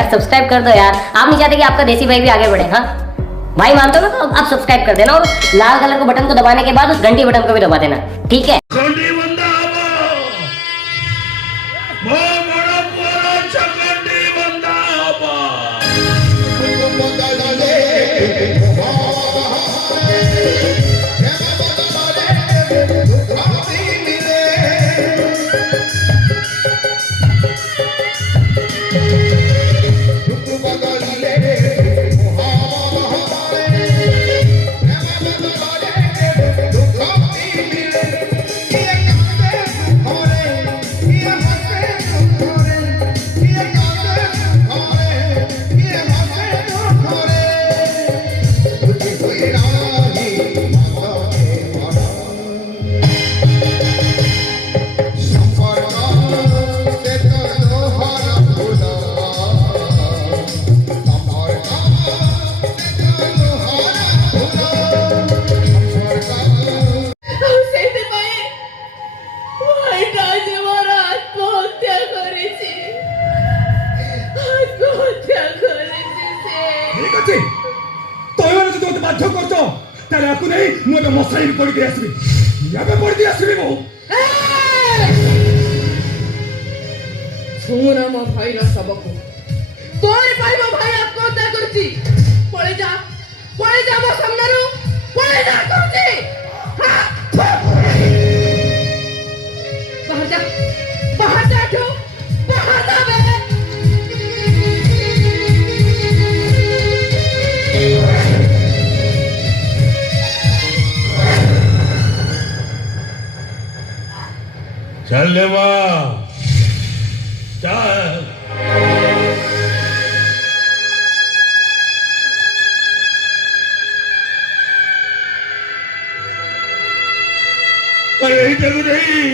यार, सब्सक्राइब कर दो यार। आप नहीं चाहते कि आपका देसी भाई भी आगे बढ़े? हाँ भाई, मानते हो ना? तो आप सब्सक्राइब कर देना और लाल कलर को बटन को दबाने के बाद उस घंटी बटन को भी दबा देना, ठीक है? ବାଧ୍ୟ କରୁଛ ତାହେଲେ ଆକୁ ନେଇ ମୁଁ ଏବେ ମଶାରୀ ପଡ଼ିକି ଆସିବି। ଏବେ ପଡ଼ିକି ଆସିବି ମୁଁ। ଶୁଣ ମୋ ଭାଇର ଶବକୁ। ତୋରି ପାଇଁ ମୋ ଭାଇ ଆତ୍ମହତ୍ୟା କରୁଛି। ପଳେଇ ଯା ମୋ ସାମ୍ନାରୁ, ପଳେଇ ଯା କରୁଛି। ବାହାର ଯା ଏଠୁ, ବାହାର ଯା ବେ। चल देवा चल। अरे नहीं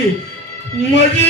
मजी